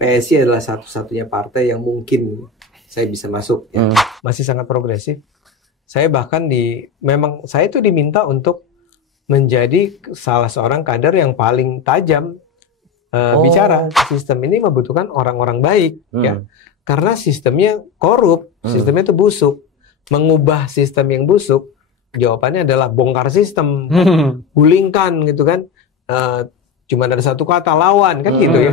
PSI adalah satu-satunya partai yang mungkin saya bisa masuk. Ya. Masih sangat progresif. Saya bahkan memang saya itu diminta untuk menjadi salah seorang kader yang paling tajam bicara. Sistem ini membutuhkan orang-orang baik, ya. Karena sistemnya korup, sistemnya itu busuk. Mengubah sistem yang busuk, jawabannya adalah bongkar sistem, gulingkan gitu kan. Cuma ada satu kata lawan kan gitu ya.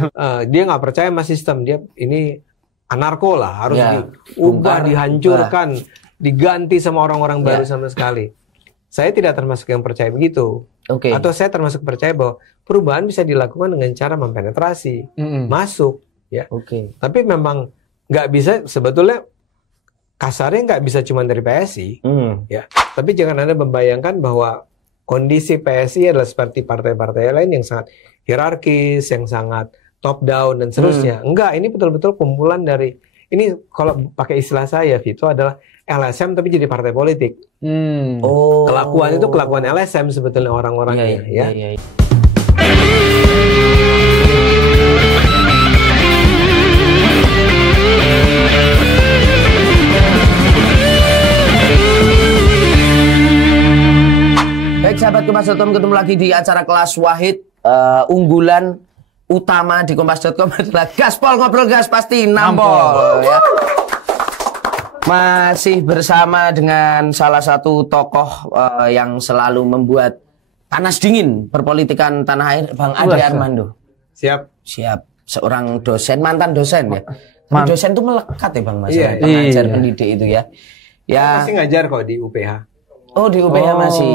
Dia nggak percaya sama sistem, dia ini anarko lah, harus diubah, dihancurkan, diganti sama orang-orang baru sama sekali. Saya tidak termasuk yang percaya begitu. Atau saya termasuk percaya bahwa perubahan bisa dilakukan dengan cara mempenetrasi, masuk, ya. Tapi memang nggak bisa, sebetulnya kasarnya nggak bisa cuma dari PSI, ya. Tapi jangan Anda membayangkan bahwa kondisi PSI adalah seperti partai-partai lain yang sangat hierarkis, yang sangat top down dan seterusnya. Enggak, ini betul-betul kumpulan dari, ini kalau pakai istilah saya, Vito, adalah LSM tapi jadi partai politik. Kelakuan itu kelakuan LSM sebetulnya orang-orangnya, ya. Baik sahabat Kompas.com, ketemu lagi di acara Kelas Wahid. Unggulan utama di Kompas.com adalah Gaspol, ngobrol gas pasti nampol, ya. Masih bersama dengan salah satu tokoh yang selalu membuat panas dingin perpolitikan tanah air, Bang Ade Armando. Siap. Seorang dosen, mantan dosen ya. Dosen itu melekat ya Bang, masalah pengajar pendidik itu ya. Ya. Masih ngajar kok di UPH. Oh, di UPH masih.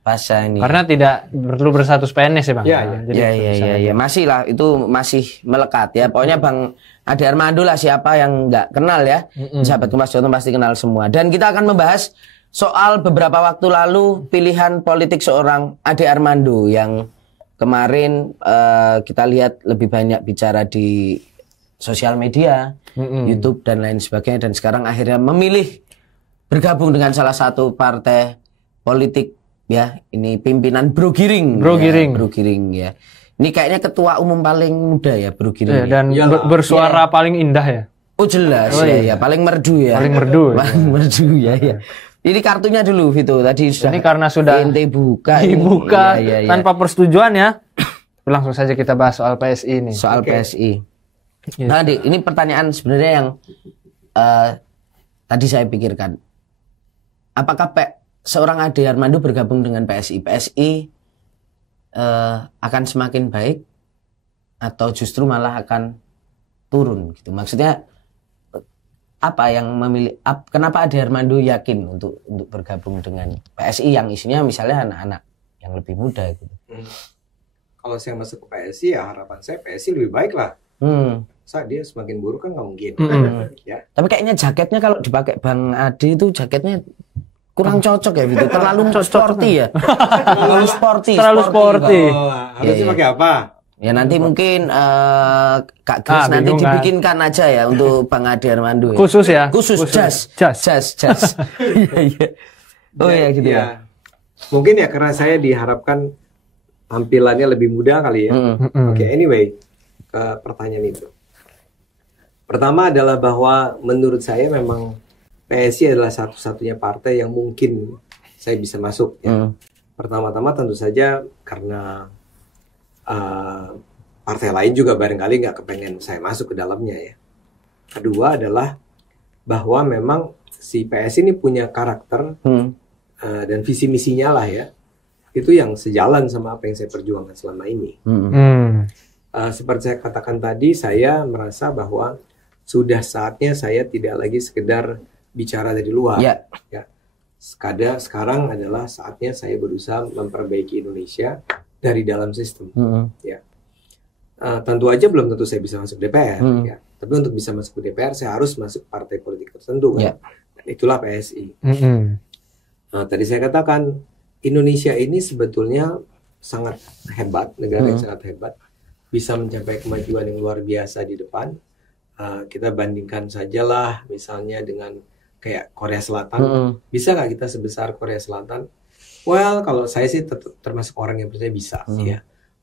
Pasca ini. Karena tidak perlu berstatus PNS ya Bang. Iya. Masih lah, itu masih melekat ya. Pokoknya Bang Ade Armando lah, siapa yang nggak kenal ya. Sahabat Kompas.com pasti kenal semua. Dan kita akan membahas soal beberapa waktu lalu pilihan politik seorang Ade Armando yang kemarin kita lihat lebih banyak bicara di sosial media, YouTube dan lain sebagainya. Dan sekarang akhirnya memilih bergabung dengan salah satu partai politik. Ya, ini pimpinan Bro Giring. Bro Giring ya. Ini kayaknya ketua umum paling muda ya, Bro Giring. Dan bersuara paling indah ya. Oh jelas ya, paling merdu ya. Paling merdu ya. Ini kartunya dulu Vito, tadi sudah. Ini karena sudah dibuka tanpa persetujuan ya. Langsung saja kita bahas soal PSI ini. Soal PSI. Nah, ini pertanyaan sebenarnya yang tadi saya pikirkan. Apakah seorang Ade Armando bergabung dengan PSI akan semakin baik atau justru malah akan turun gitu? Maksudnya apa yang kenapa Ade Armando yakin untuk bergabung dengan PSI yang isinya misalnya anak-anak yang lebih muda gitu? Kalau saya masuk ke PSI ya harapan saya PSI lebih baik lah. Saat dia semakin buruk kan nggak mungkin. Ya. Tapi kayaknya jaketnya kalau dipakai Bang Ade itu jaketnya kurang cocok ya gitu, terlalu sporty ya. Terlalu sporty. Harusnya pakai apa? Ya nanti mungkin Kak Grace nanti dibikinkan aja ya untuk Bang Ade Armando. Khusus ya. Khusus jas. Iya. Oh ya gitu ya. Mungkin ya karena saya diharapkan tampilannya lebih muda kali ya. Oke, anyway, ke pertanyaan itu. Pertama adalah bahwa menurut saya memang PSI adalah satu-satunya partai yang mungkin saya bisa masuk. Ya. Pertama-tama tentu saja karena partai lain juga barangkali nggak kepengen saya masuk ke dalamnya ya. Kedua adalah bahwa memang si PSI ini punya karakter dan visi misinya lah ya. Itu yang sejalan sama apa yang saya perjuangkan selama ini. Seperti saya katakan tadi, saya merasa bahwa sudah saatnya saya tidak lagi sekedar bicara dari luar. Ya. Sekarang adalah saatnya saya berusaha memperbaiki Indonesia dari dalam sistem. Ya. Tentu aja belum tentu saya bisa masuk DPR. Ya. Tapi untuk bisa masuk ke DPR, saya harus masuk partai politik tertentu. Kan? Dan itulah PSI. Tadi saya katakan Indonesia ini sebetulnya sangat hebat, negara yang sangat hebat, bisa mencapai kemajuan yang luar biasa di depan. Kita bandingkan sajalah misalnya dengan kayak Korea Selatan, bisa nggak kita sebesar Korea Selatan? Well, kalau saya sih termasuk orang yang percaya bisa, ya.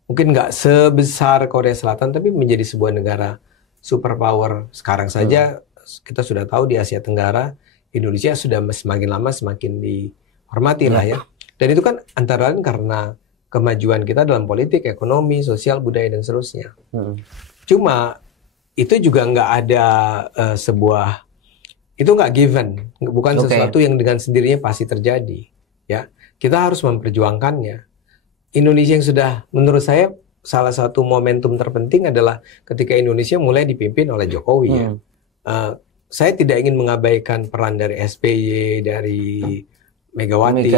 mungkin nggak sebesar Korea Selatan, tapi menjadi sebuah negara superpower. Sekarang saja kita sudah tahu di Asia Tenggara, Indonesia sudah semakin lama semakin dihormati lah ya. Dan itu kan antara lain karena kemajuan kita dalam politik, ekonomi, sosial, budaya, dan seterusnya. Cuma itu juga nggak ada sebuah, itu nggak given, bukan sesuatu yang dengan sendirinya pasti terjadi. Ya, kita harus memperjuangkannya. Indonesia yang sudah, menurut saya, salah satu momentum terpenting adalah ketika Indonesia mulai dipimpin oleh Jokowi. Ya. Saya tidak ingin mengabaikan peran dari SBY, dari Megawati,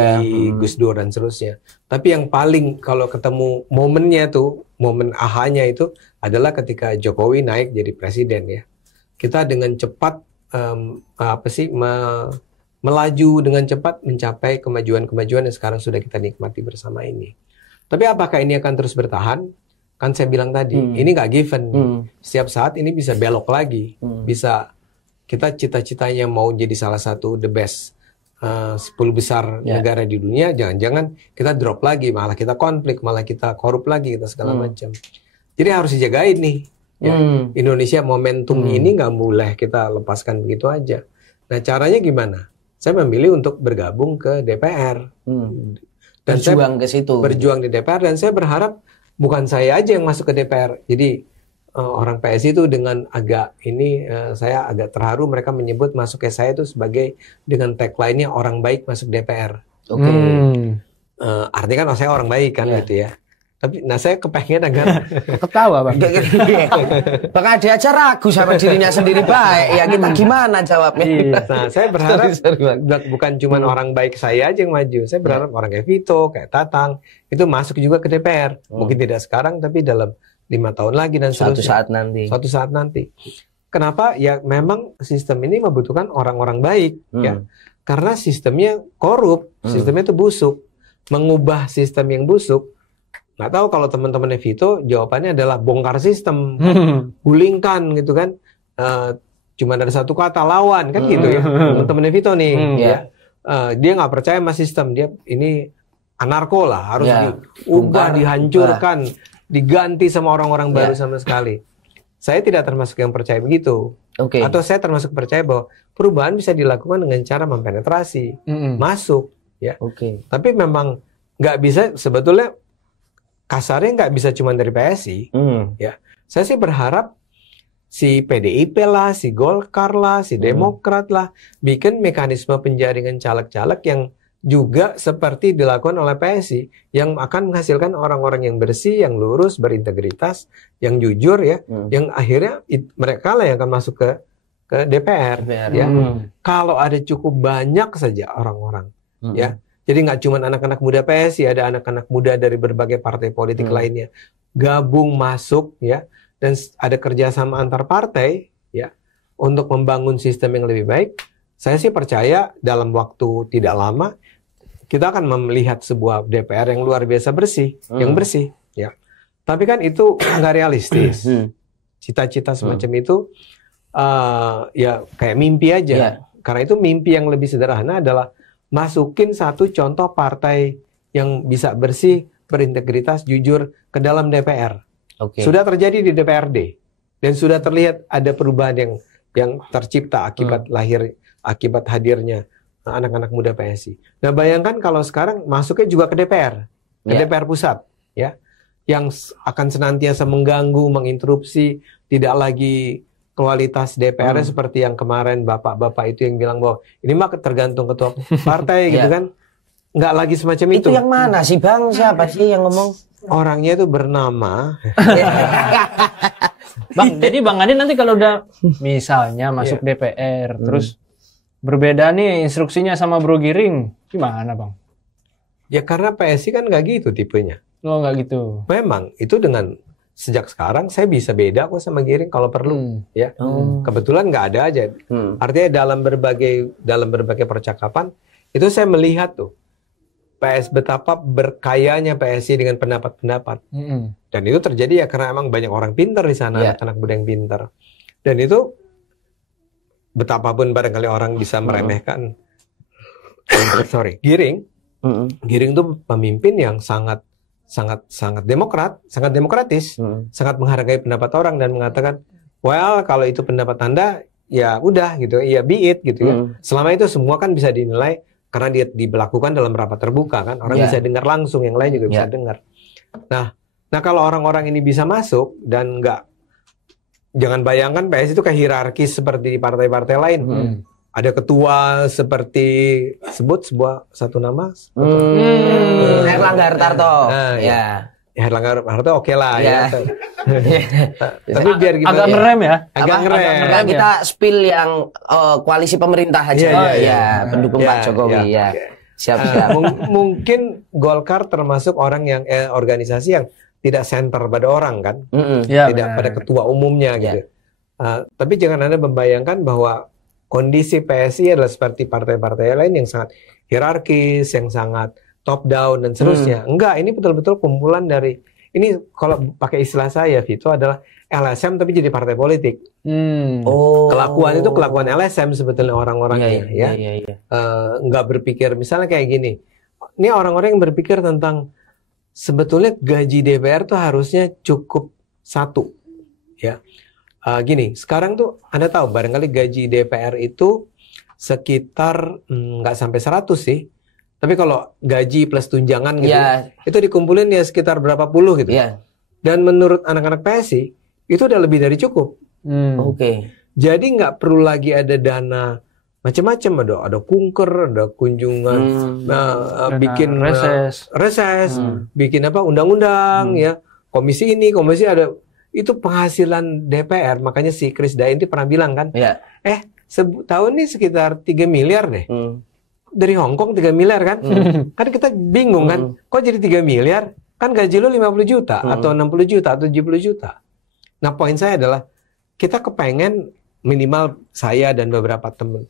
Gus Dur, dan seterusnya. Tapi yang paling kalau ketemu momennya tuh, momen ahanya itu adalah ketika Jokowi naik jadi presiden ya. Kita dengan cepat melaju dengan cepat mencapai kemajuan-kemajuan yang sekarang sudah kita nikmati bersama ini. Tapi apakah ini akan terus bertahan? Kan saya bilang tadi, ini nggak given. Setiap saat ini bisa belok lagi, bisa kita cita-citanya mau jadi salah satu the best 10 besar negara di dunia, jangan-jangan kita drop lagi, malah kita konflik, malah kita korup lagi, kita segala macam. Jadi harus dijagain nih. Ya. Indonesia momentum ini nggak boleh kita lepaskan begitu aja. Nah caranya gimana? Saya memilih untuk bergabung ke DPR. Dan berjuang ke situ. Berjuang di DPR, dan saya berharap bukan saya aja yang masuk ke DPR. Jadi orang PSI itu dengan agak ini saya agak terharu mereka menyebut masuknya saya itu sebagai dengan tagline-nya orang baik masuk DPR. Artinya kan saya orang baik kan gitu ya. Tapi saya kepengen agar ketawa Bang. Bang Ade aja ragu sama dirinya sendiri baik. Ya kita gimana jawabnya? Nah, saya berharap bukan cuma orang baik saya aja yang maju. Saya berharap orang kayak Vito, kayak Tatang itu masuk juga ke DPR. Mungkin tidak sekarang tapi dalam 5 tahun lagi dan suatu seterusnya. Suatu saat nanti. Kenapa? Ya memang sistem ini membutuhkan orang-orang baik ya. Karena sistemnya korup, sistemnya itu busuk. Mengubah sistem yang busuk, nggak tahu kalau teman-temannya Vito jawabannya adalah bongkar sistem, gulingkan gitu kan. Cuma ada satu kata lawan kan gitu ya. Teman-temannya Vito nih ya. Dia nggak percaya sama sistem, dia ini anarko lah, harus diubah, dihancurkan, diganti sama orang-orang baru sama sekali. Saya tidak termasuk yang percaya begitu. Atau saya termasuk percaya bahwa perubahan bisa dilakukan dengan cara mempenetrasi, masuk ya. Tapi memang nggak bisa sebetulnya. Kasarnya nggak bisa cuma dari PSI, ya. Saya sih berharap si PDIP lah, si Golkar lah, si Demokrat lah, bikin mekanisme penjaringan caleg-caleg yang juga seperti dilakukan oleh PSI, yang akan menghasilkan orang-orang yang bersih, yang lurus, berintegritas, yang jujur ya, yang akhirnya mereka lah yang akan masuk ke DPR, ya. Kalau ada cukup banyak saja orang-orang, ya. Jadi nggak cuma anak-anak muda PSI, ada anak-anak muda dari berbagai partai politik lainnya gabung masuk ya, dan ada kerjasama antar partai ya untuk membangun sistem yang lebih baik. Saya sih percaya dalam waktu tidak lama kita akan melihat sebuah DPR yang luar biasa bersih, yang bersih ya. Tapi kan itu nggak realistis. Cita-cita semacam itu ya kayak mimpi aja. Karena itu mimpi yang lebih sederhana adalah masukin satu contoh partai yang bisa bersih, berintegritas, jujur ke dalam DPR. Sudah terjadi di DPRD dan sudah terlihat ada perubahan yang tercipta akibat akibat hadirnya anak-anak muda PSI. Nah, bayangkan kalau sekarang masuknya juga ke DPR, ke DPR pusat, ya, yang akan senantiasa mengganggu, menginterupsi, tidak lagi kualitas DPR-nya seperti yang kemarin bapak-bapak itu yang bilang bahwa ini mah tergantung ketua partai gitu kan. Nggak lagi semacam itu. Itu yang mana sih Bang? Siapa sih yang ngomong? Orangnya itu bernama. Bang, jadi Bang Ade nanti kalau udah misalnya masuk DPR, terus berbeda nih instruksinya sama Bro Giring, gimana Bang? Ya karena PSI kan nggak gitu tipenya. Oh nggak gitu. Memang itu dengan sejak sekarang saya bisa beda kok sama Giring kalau perlu ya. Kebetulan nggak ada aja. Artinya dalam berbagai percakapan itu saya melihat tuh betapa berkayanya PSI dengan pendapat-pendapat. Dan itu terjadi ya karena emang banyak orang pintar di sana, anak-anak muda yang pintar. Dan itu betapapun barangkali orang bisa meremehkan Giring. Giring tuh pemimpin yang sangat sangat demokratis, sangat menghargai pendapat orang dan mengatakan, well kalau itu pendapat Anda, ya udah gitu, ya be it gitu ya. Selama itu semua kan bisa dinilai karena dia diberlakukan dalam rapat terbuka kan, orang bisa dengar langsung, yang lain juga bisa dengar. Nah kalau orang-orang ini bisa masuk dan jangan bayangkan PS itu kayak hierarkis seperti di partai-partai lain. Ada ketua seperti satu nama. Erlangga Hartarto. Erlangga Hartarto oke lah ya. Tapi biar gimana? Agak ngerem ya. Agak ngerem. Kita spill yang koalisi pemerintah aja. Pendukung Pak Jokowi ya. Siap. Mungkin Golkar termasuk orang yang organisasi yang tidak center pada orang kan, tidak pada ketua umumnya gitu. Tapi jangan Anda membayangkan bahwa kondisi PSI adalah seperti partai-partai lain yang sangat hierarkis, yang sangat top down dan seterusnya. Enggak, ini betul-betul kumpulan dari, ini kalau pakai istilah saya Vito adalah LSM tapi jadi partai politik. Kelakuan itu kelakuan LSM sebetulnya orang-orangnya ya. Enggak berpikir misalnya kayak gini. Ini orang-orang yang berpikir tentang sebetulnya gaji DPR tuh harusnya cukup 1 ya. Gini, sekarang tuh Anda tahu barangkali gaji DPR itu sekitar nggak sampai 100 sih. Tapi kalau gaji plus tunjangan gitu, itu dikumpulin ya sekitar berapa puluh gitu. Dan menurut anak-anak PSI itu udah lebih dari cukup. Jadi nggak perlu lagi ada dana macam-macam, ada kunker, ada kunjungan, bikin reses, bikin apa undang-undang ya, komisi ini, komisi ada, itu penghasilan DPR. Makanya si Chris Dayanti pernah bilang kan, tahun ini sekitar 3 miliar deh. Dari Hong Kong 3 miliar kan? Kan kita bingung kan, kok jadi 3 miliar? Kan gaji lu 50 juta atau 60 juta atau 70 juta. Nah poin saya adalah kita kepengen minimal saya dan beberapa teman.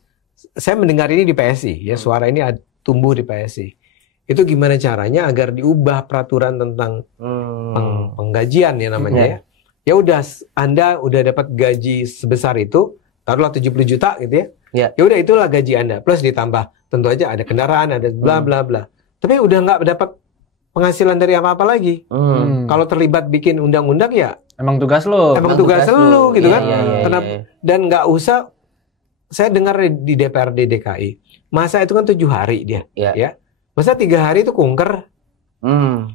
Saya mendengar ini di PSI, ya suara ini tumbuh di PSI. Itu gimana caranya agar diubah peraturan tentang penggajian ya namanya ya. Ya udah, Anda udah dapat gaji sebesar itu, taruhlah 70 juta gitu ya. Ya udah itulah gaji Anda, plus ditambah tentu aja ada kendaraan, ada bla bla bla. Tapi udah nggak dapat penghasilan dari apa-apa lagi. Kalau terlibat bikin undang-undang ya emang tugas lo. Emang tugas lo gitu kan. Dan nggak usah. Saya dengar di DPRD DKI, masa itu kan 7 hari dia, ya. Masa 3 hari itu kunker,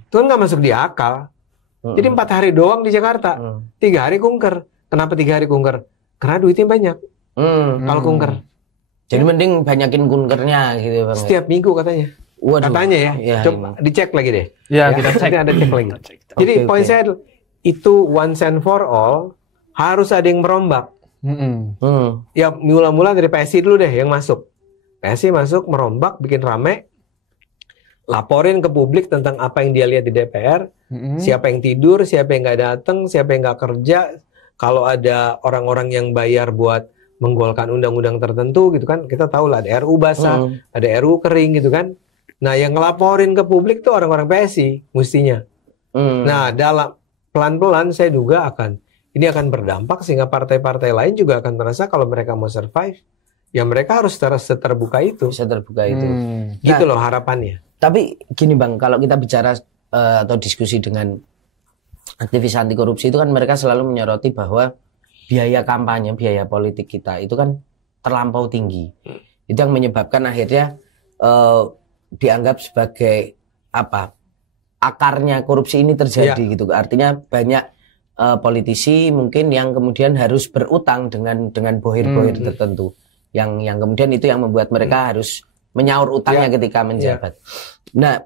itu kan nggak masuk di akal. Jadi 4 hari doang di Jakarta, 3 hari kunker. Kenapa 3 hari kunker? Karena duitnya banyak. Kalau kunker. Jadi mending banyakin kunkernya gitu Bang. Setiap minggu katanya. Waduh. Katanya ya. Coba dicek lagi deh. Ya, kita cek. Ada cek lagi. Jadi poin saya itu once and for all harus ada yang merombak. Ya mula-mula dari PSI dulu deh yang masuk. PSI masuk, merombak, bikin rame, laporin ke publik tentang apa yang dia lihat di DPR, siapa yang tidur, siapa yang nggak datang, siapa yang nggak kerja, kalau ada orang-orang yang bayar buat menggolkan undang-undang tertentu gitu kan, kita tahu lah ada RU basah, ada RU kering gitu kan. Nah yang ngelaporin ke publik tuh orang-orang PSI mestinya. Nah dalam pelan-pelan saya duga ini akan berdampak sehingga partai-partai lain juga akan merasa kalau mereka mau survive, ya mereka harus terbuka itu. Seterbuka itu. Gitu loh harapannya. Tapi gini Bang, kalau kita bicara atau diskusi dengan aktivis anti korupsi itu kan mereka selalu menyoroti bahwa biaya kampanye, biaya politik kita itu kan terlampau tinggi. Itu yang menyebabkan akhirnya dianggap sebagai akarnya korupsi ini terjadi gitu. Artinya banyak politisi mungkin yang kemudian harus berutang dengan bohir-bohir tertentu yang kemudian itu yang membuat mereka harus menyaur utangnya ketika menjabat. Nah,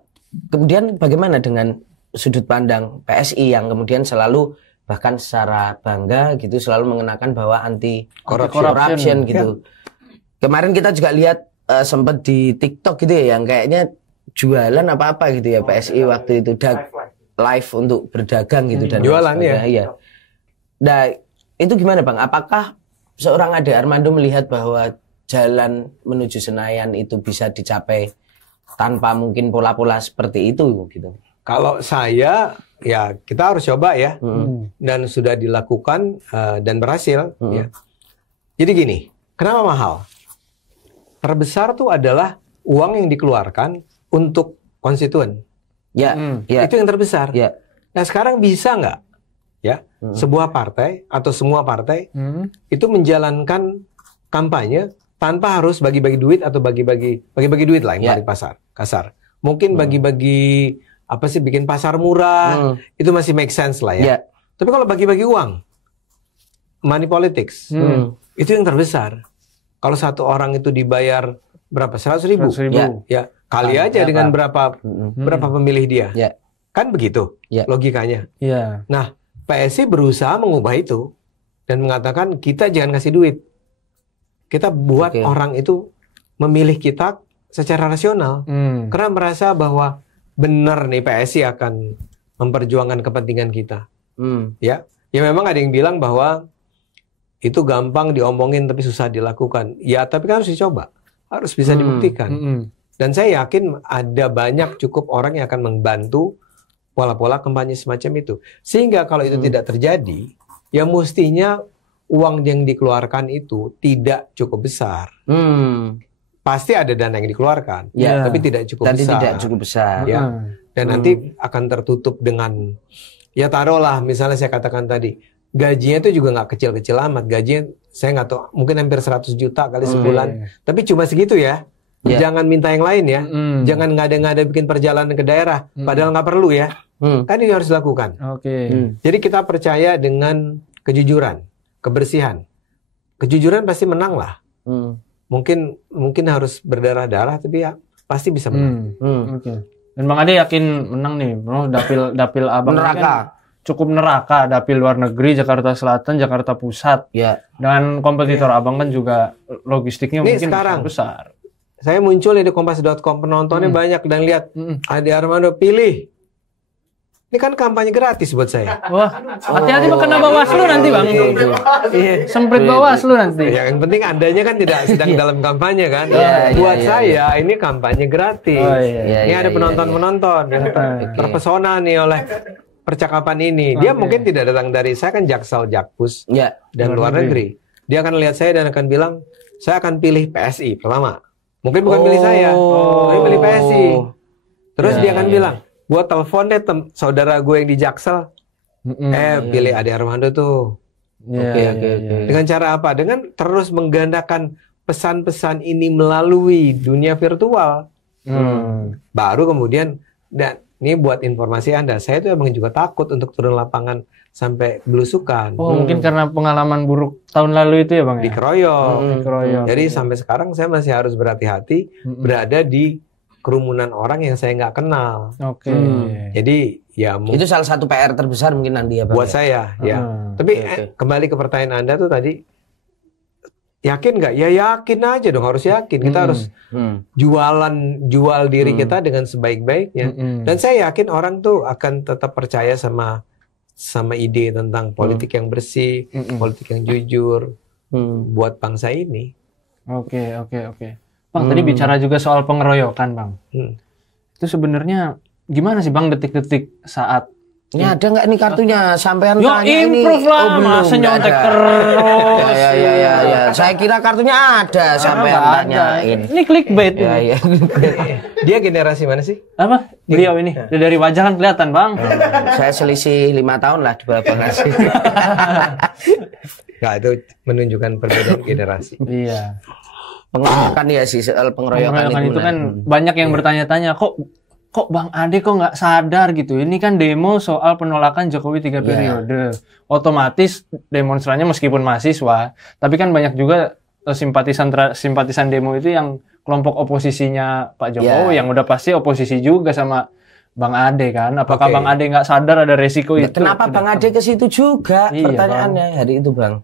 kemudian bagaimana dengan sudut pandang PSI yang kemudian selalu bahkan secara bangga gitu selalu mengenakan bahwa anti corruption gitu. Kemarin kita juga lihat sempat di TikTok gitu ya yang kayaknya jualan apa-apa gitu ya PSI waktu itu live untuk berdagang gitu dan jualan ya. Iya. Nah, itu gimana Bang? Apakah seorang Ade Armando melihat bahwa jalan menuju Senayan itu bisa dicapai tanpa mungkin pola-pola seperti itu gitu? Kalau saya ya kita harus coba ya. Dan sudah dilakukan dan berhasil ya. Jadi gini, kenapa mahal? Terbesar tuh adalah uang yang dikeluarkan untuk konstituen. Ya, ya. Itu yang terbesar. Ya. Nah sekarang bisa nggak ya sebuah partai atau semua partai itu menjalankan kampanye tanpa harus bagi-bagi duit atau bagi-bagi duit lah yang paling kasar. Mungkin bagi-bagi apa sih, bikin pasar murah itu masih make sense lah ya. Tapi kalau bagi-bagi uang, money politics itu yang terbesar. Kalau satu orang itu dibayar berapa, 100.000, ya kali aja dengan berapa pemilih dia, kan begitu logikanya. Nah PSI berusaha mengubah itu dan mengatakan kita jangan kasih duit, kita buat orang itu memilih kita secara rasional karena merasa bahwa benar nih PSI akan memperjuangkan kepentingan kita. Ya memang ada yang bilang bahwa itu gampang diomongin tapi susah dilakukan. Ya tapi kan harus dicoba, harus bisa dibuktikan. Dan saya yakin ada banyak cukup orang yang akan membantu pola-pola kampanye semacam itu. Sehingga kalau itu tidak terjadi, ya mestinya uang yang dikeluarkan itu tidak cukup besar. Pasti ada dana yang dikeluarkan, tapi tidak cukup besar. Tidak cukup besar. Ya. Dan nanti akan tertutup dengan, ya taruhlah misalnya saya katakan tadi, gajinya itu juga nggak kecil-kecil amat. Gajinya saya nggak tahu, mungkin hampir 100 juta kali sebulan. Tapi cuma segitu ya. Jangan minta yang lain ya. Jangan ngada-ngada bikin perjalanan ke daerah. Padahal nggak perlu ya. Kan ini harus dilakukan. Jadi kita percaya dengan kejujuran, kebersihan. Kejujuran pasti menang lah. Mungkin harus berdarah-darah, tapi ya pasti bisa menang. Dan Bang Ade yakin menang nih. Dapil abang neraka. Kan cukup neraka, dapil luar negeri, Jakarta Selatan, Jakarta Pusat. Dan kompetitor abang kan juga logistiknya nih mungkin sekarang besar. Saya muncul di kompas.com, penontonnya banyak dan lihat Ade Armando pilih. Ini kan kampanye gratis buat saya. Wah, hati-hati kena Bawaslu nanti Bang. Semprit Bawaslu nanti. Ya, yang penting Andanya kan tidak sedang dalam kampanye kan. Buat saya ini kampanye gratis. Ini ada penonton-penonton yang terpesona nih oleh percakapan ini. Dia mungkin tidak datang dari saya, kan Jaksel, Jakpus dan luar negeri. Dia akan lihat saya dan akan bilang, saya akan pilih PSI pertama. Mungkin bukan pilih saya, tapi pilih PSI. Terus dia akan bilang, gua telepon deh saudara gue yang di Jaksel, pilih Ade Armando tuh. Dengan cara apa? Dengan terus menggandakan pesan-pesan ini melalui dunia virtual. Baru kemudian, dan ini buat informasi Anda, saya tuh emang juga takut untuk turun lapangan sampai belusukan. Mungkin karena pengalaman buruk tahun lalu itu ya Bang? Dikeroyok. Jadi sampai sekarang saya masih harus berhati-hati berada di kerumunan orang yang saya nggak kenal. Jadi ya itu salah satu PR terbesar mungkin nanti ya Bang. Buat saya ya. Tapi kembali ke pertanyaan Anda tuh tadi, yakin nggak? Ya yakin aja dong, harus yakin. Kita harus jual diri kita dengan sebaik-baiknya. Dan saya yakin orang tuh akan tetap percaya sama ide tentang politik yang bersih, politik yang jujur buat bangsa ini. Oke. Bang, tadi bicara juga soal pengeroyokan, Bang. Itu sebenarnya gimana sih Bang detik-detik saat ini ada nggak nih kartunya? Sampean tanya ini. Improve lah, masa nyontek terus. Ya. Saya kira kartunya ada, sampean tanyain. Ini clickbait. Ya. Dia generasi mana sih? Apa? Beliau ini. Dari wajah kan kelihatan, Bang. Saya selisih 5 tahun lah di bawah Bang Hasim. Nggak, itu menunjukkan perbedaan generasi. Iya. Pengeroyokan ya sih, soal pengeroyokan itu kan banyak yang bertanya-tanya, kok Bang Ade kok nggak sadar gitu. Ini kan demo soal penolakan Jokowi 3 periode. Otomatis demonstrannya meskipun mahasiswa, tapi kan banyak juga simpatisan demo itu yang kelompok oposisinya Pak Jokowi yang udah pasti oposisi juga sama Bang Ade kan. Apakah Bang Ade nggak sadar ada resiko itu? Kenapa Bang Ade ke situ juga? Pertanyaannya hari itu Bang.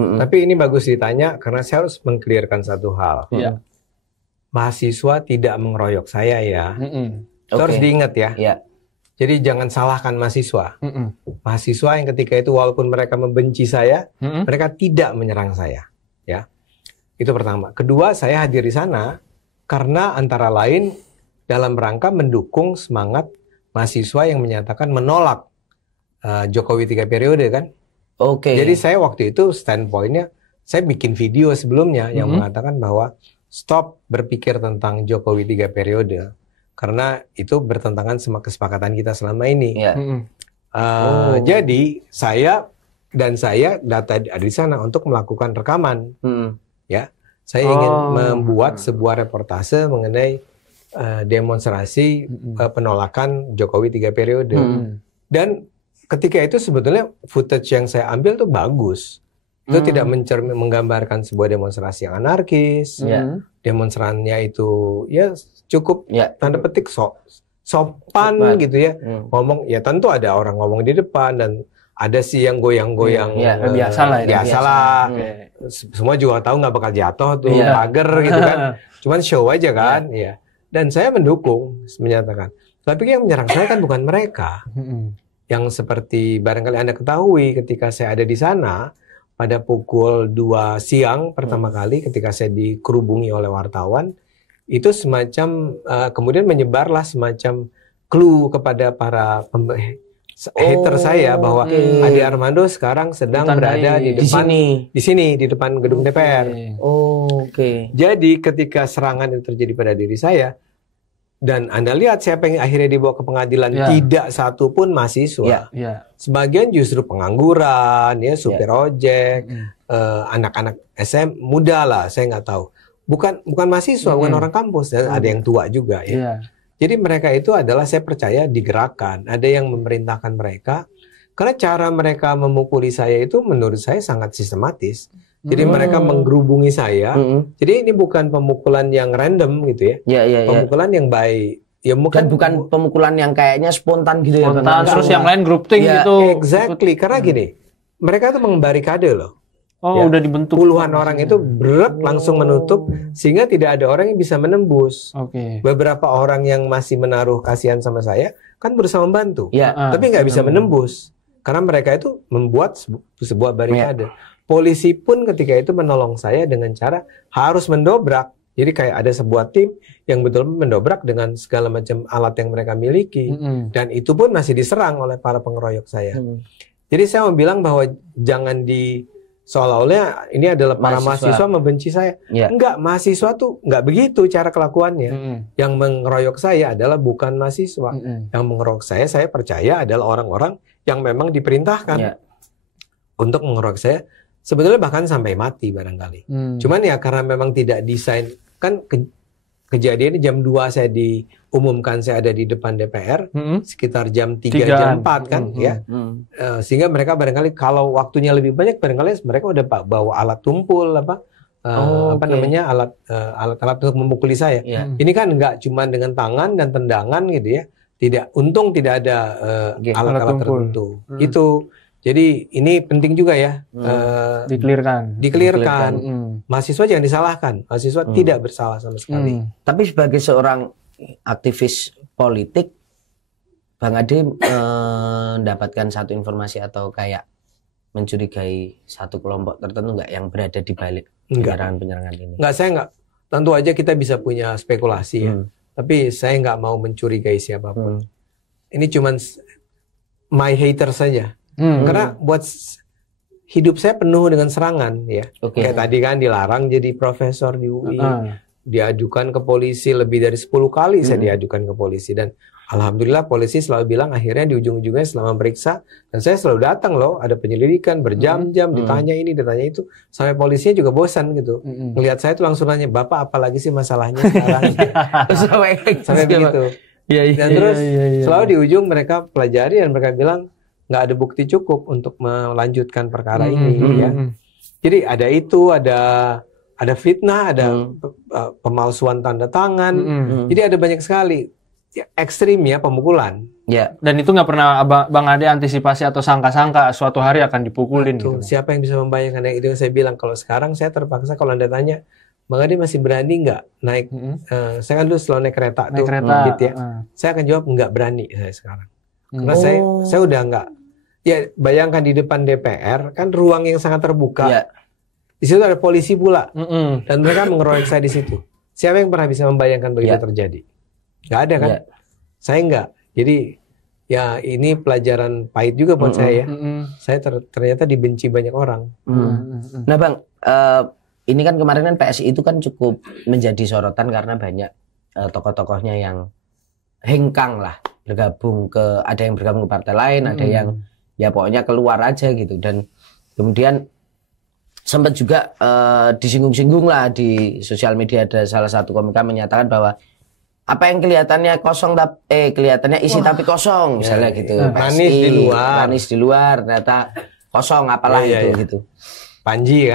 Tapi ini bagus ditanya karena saya harus meng-clearkan satu hal. Mahasiswa tidak mengeroyok saya ya. Itu harus diingat ya. Jadi jangan salahkan mahasiswa. Mahasiswa yang ketika itu walaupun mereka membenci saya, mereka tidak menyerang saya. Ya, itu pertama. Kedua, saya hadir di sana karena antara lain dalam rangka mendukung semangat mahasiswa yang menyatakan menolak Jokowi 3 periode kan. Jadi saya waktu itu standpointnya, saya bikin video sebelumnya yang mengatakan bahwa stop berpikir tentang Jokowi 3 periode. karena itu bertentangan sama kesepakatan kita selama ini. Ya. Jadi saya data ada di sana untuk melakukan rekaman. Ya, saya ingin membuat sebuah reportase mengenai demonstrasi penolakan Jokowi 3 periode. Dan ketika itu sebetulnya footage yang saya ambil tuh bagus. Itu tidak menggambarkan sebuah demonstrasi yang anarkis. Demonstrannya itu ya cukup tanda petik sopan gitu ya. Ngomong ya tentu ada orang ngomong di depan dan ada sih yang goyang-goyang. Biasalah. Semua juga tahu nggak bakal jatuh tuh pagar gitu kan. Cuman show aja kan. Ya. Dan saya mendukung, menyatakan. Tapi yang menyerang saya kan bukan mereka. Yang seperti barangkali Anda ketahui ketika saya ada di sana pada pukul 2 siang pertama kali ketika saya dikerubungi oleh wartawan, itu semacam kemudian menyebarlah semacam clue kepada para hater saya bahwa Ade Armando sekarang sedang berada di depan di depan gedung DPR. Jadi ketika serangan itu terjadi pada diri saya, dan Anda lihat siapa yang akhirnya dibawa ke pengadilan, tidak satu pun mahasiswa. Sebagian justru pengangguran, ya supir ojek, anak-anak SM muda lah, saya nggak tahu. Bukan mahasiswa, bukan orang kampus, dan ada yang tua juga ya. Jadi mereka itu adalah, saya percaya, digerakkan. Ada yang memerintahkan mereka, karena cara mereka memukuli saya itu menurut saya sangat sistematis. Jadi mereka menggerubungi saya. Jadi ini bukan pemukulan yang random gitu ya. Pemukulan yang baik. Ya mungkin bukan pemukulan yang kayaknya spontan gitu ya. Terus yang lain grouping gitu. Exactly. Karena gini, mereka tuh membarikade loh. Udah dibentuk. Puluhan orang itu langsung menutup sehingga tidak ada orang yang bisa menembus. Beberapa orang yang masih menaruh kasihan sama saya kan berusaha membantu, tapi nggak bisa menembus karena mereka itu membuat sebuah barikade. Polisi pun ketika itu menolong saya dengan cara harus mendobrak. Jadi kayak ada sebuah tim yang betul mendobrak dengan segala macam alat yang mereka miliki. Dan itu pun masih diserang oleh para pengeroyok saya. Jadi saya mau bilang bahwa jangan seolah-olah ini adalah para mahasiswa membenci saya. Enggak, mahasiswa tuh enggak begitu cara kelakuannya. Yang mengeroyok saya adalah bukan mahasiswa. Yang mengeroyok saya percaya adalah orang-orang yang memang diperintahkan untuk mengeroyok saya. Sebetulnya bahkan sampai mati barangkali. Cuman ya karena memang tidak desain, kan kejadian jam 2 saya diumumkan saya ada di depan DPR, sekitar jam 3 jam 4 kan ya. Sehingga mereka barangkali kalau waktunya lebih banyak barangkali mereka udah bawa alat tumpul namanya alat untuk memukuli saya. Ini kan enggak cuma dengan tangan dan tendangan gitu ya. Untung tidak ada alat-alat tertentu. Itu. Jadi ini penting juga ya, dikelirkan. Mahasiswa jangan disalahkan, mahasiswa tidak bersalah sama sekali. Tapi sebagai seorang aktivis politik, Bang Ade mendapatkan satu informasi atau kayak mencurigai satu kelompok tertentu nggak yang berada di balik penyerangan ini? Nggak, saya nggak. Tentu aja kita bisa punya spekulasi ya, tapi saya nggak mau mencurigai siapapun. Ini cuman my hater saja. Karena buat hidup saya penuh dengan serangan ya. Kayak tadi kan dilarang jadi profesor di UI. Diajukan ke polisi lebih dari 10 kali saya diajukan ke polisi. Dan alhamdulillah polisi selalu bilang akhirnya di ujung-ujungnya selama meriksa. Dan saya selalu datang loh. Ada penyelidikan berjam-jam. Ditanya ini, ditanya itu. Sampai polisinya juga bosan gitu. Ngelihat saya tuh langsung nanya, Bapak apalagi sih masalahnya sekarang? Sampai begitu. Dan terus selalu di ujung mereka pelajari dan mereka bilang, nggak ada bukti cukup untuk melanjutkan perkara ini ya. Jadi ada itu, ada fitnah, ada pemalsuan tanda tangan. Jadi ada banyak sekali ekstrim ya pemukulan. Dan itu nggak pernah Bang Ade antisipasi atau sangka-sangka suatu hari akan dipukulin. Gitu. Siapa yang bisa membayangkan yang itu yang saya bilang. Kalau sekarang saya terpaksa kalau Anda tanya, Bang Ade masih berani nggak naik? Saya kan dulu selalu naik kereta tuh, gitu ya. Saya akan jawab nggak berani saya sekarang. Karena saya udah nggak. Ya bayangkan di depan DPR kan ruang yang sangat terbuka. Di situ ada polisi pula dan mereka mengeroyok saya di situ. Siapa yang pernah bisa membayangkan begitu terjadi? Nggak ada kan? Saya nggak. Jadi ya ini pelajaran pahit juga buat saya ya. Saya ternyata dibenci banyak orang. Nah Bang, ini kan kemarin kan PSI itu kan cukup menjadi sorotan karena banyak tokoh-tokohnya yang hengkang lah ada yang bergabung ke partai lain, ada yang ya pokoknya keluar aja gitu. Dan kemudian sempat juga disinggung-singgung lah di sosial media, ada salah satu komika menyatakan bahwa apa yang kelihatannya kosong kelihatannya isi tapi kosong misalnya gitu. Manis di luar ternyata kosong apalah gitu. Panji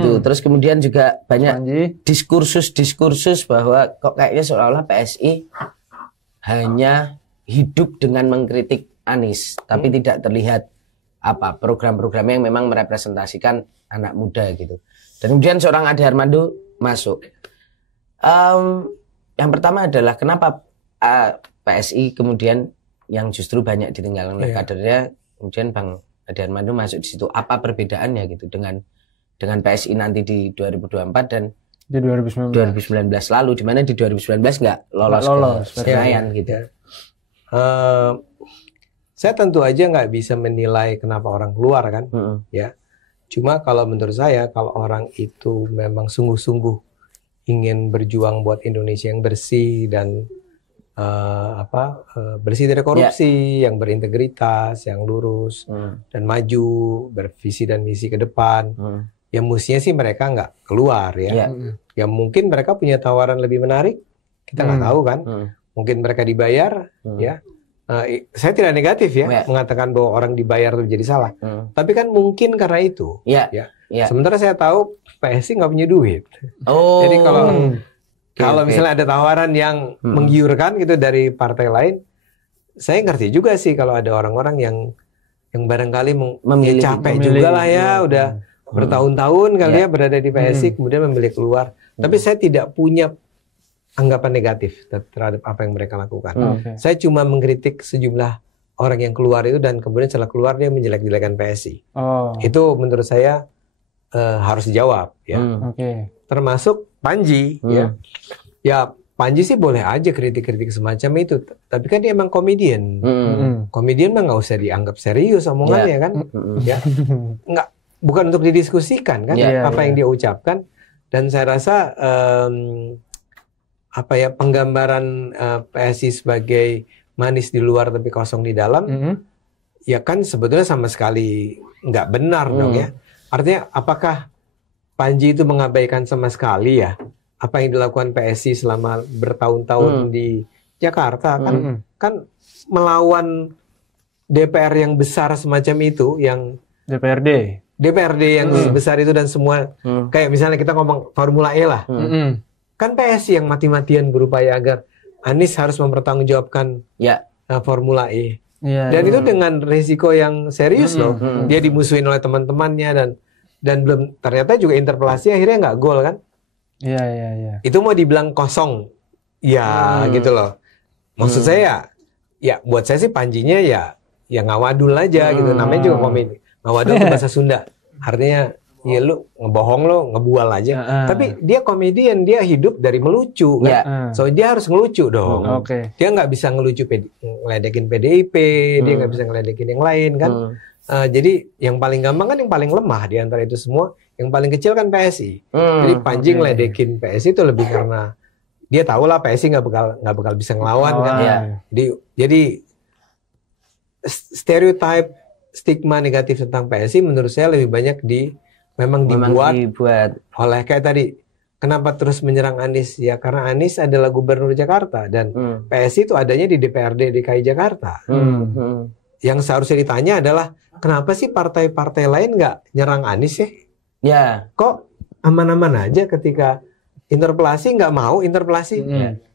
gitu. Terus kemudian juga banyak diskursus bahwa kok kayaknya seolah-olah PSI hanya hidup dengan mengkritik Anies, tapi tidak terlihat apa program-programnya yang memang merepresentasikan anak muda gitu. Dan kemudian seorang Ade Armando masuk. Yang pertama adalah kenapa PSI kemudian yang justru banyak ditinggalkan oleh kadernya, kemudian Bang Ade Armando masuk di situ. Apa perbedaannya gitu dengan PSI nanti di 2024 dan di 2019 lalu, di mana di 2019 nggak lolos ke Senayan gitu. Saya tentu aja nggak bisa menilai kenapa orang keluar kan, ya. Cuma kalau menurut saya, kalau orang itu memang sungguh-sungguh ingin berjuang buat Indonesia yang bersih dan bersih dari korupsi, yang berintegritas, yang lurus dan maju, bervisi dan misi ke depan, ya mestinya sih mereka nggak keluar ya. Ya mungkin mereka punya tawaran lebih menarik, kita nggak tahu kan. Mungkin mereka dibayar, ya. Saya tidak negatif ya mengatakan bahwa orang dibayar itu jadi salah. Tapi kan mungkin karena itu. Ya. Sementara saya tahu PSI nggak punya duit. Jadi kalau misalnya ada tawaran yang menggiurkan gitu dari partai lain, saya ngerti juga sih kalau ada orang-orang yang barangkali capek juga lah ya, udah bertahun-tahun kali ya berada di PSI, kemudian memilih keluar. Tapi saya tidak punya anggapan negatif terhadap apa yang mereka lakukan. Saya cuma mengkritik sejumlah orang yang keluar itu dan kemudian setelah keluar dia menjelek-jelekan PSI. Itu menurut saya harus dijawab ya. Termasuk Panji ya. Ya Panji sih boleh aja kritik-kritik semacam itu, tapi kan dia emang komedian. Komedian mah nggak usah dianggap serius omongannya kan. Ya. Bukan untuk didiskusikan kan apa yang dia ucapkan. Dan saya rasa penggambaran PSI sebagai manis di luar tapi kosong di dalam, ya kan sebetulnya sama sekali nggak benar dong ya. Artinya apakah Panji itu mengabaikan sama sekali ya apa yang dilakukan PSI selama bertahun-tahun di Jakarta kan melawan DPR yang besar semacam itu, yang DPRD yang besar itu dan semua kayak misalnya kita ngomong Formula E lah. Kan PSI yang mati-matian berupaya agar Anies harus mempertanggungjawabkan Formula E. Dan itu dengan risiko yang serius loh. Dia dimusuhin oleh teman-temannya dan belum, ternyata juga interpelasi akhirnya nggak gol kan. Itu mau dibilang kosong. Ya gitu loh. Maksud saya ya buat saya sih Panjinya ya ngawadul aja gitu. Namanya juga komedi. Ngawadul itu bahasa Sunda. Artinya ya lu ngebohong lo, ngebual aja. Tapi dia komedian, dia hidup dari melucu kan. So dia harus ngelucu dong. Dia nggak bisa ngelucu ngeledekin PDIP, dia nggak bisa ngeledekin yang lain kan. Jadi yang paling gampang kan yang paling lemah di antara itu semua, yang paling kecil kan PSI. Jadi Panji ngeledekin PSI itu lebih karena dia tahu lah PSI nggak bakal bisa ngelawan kan. Jadi stereotype, stigma negatif tentang PSI menurut saya lebih banyak memang dibuat oleh kayak tadi. Kenapa terus menyerang Anies? Ya karena Anies adalah gubernur Jakarta dan PSI itu adanya di DPRD DKI Jakarta. Yang seharusnya ditanya adalah kenapa sih partai-partai lain nggak nyerang Anies ya? Kok aman-aman aja ketika interpelasi nggak mau interpelasi?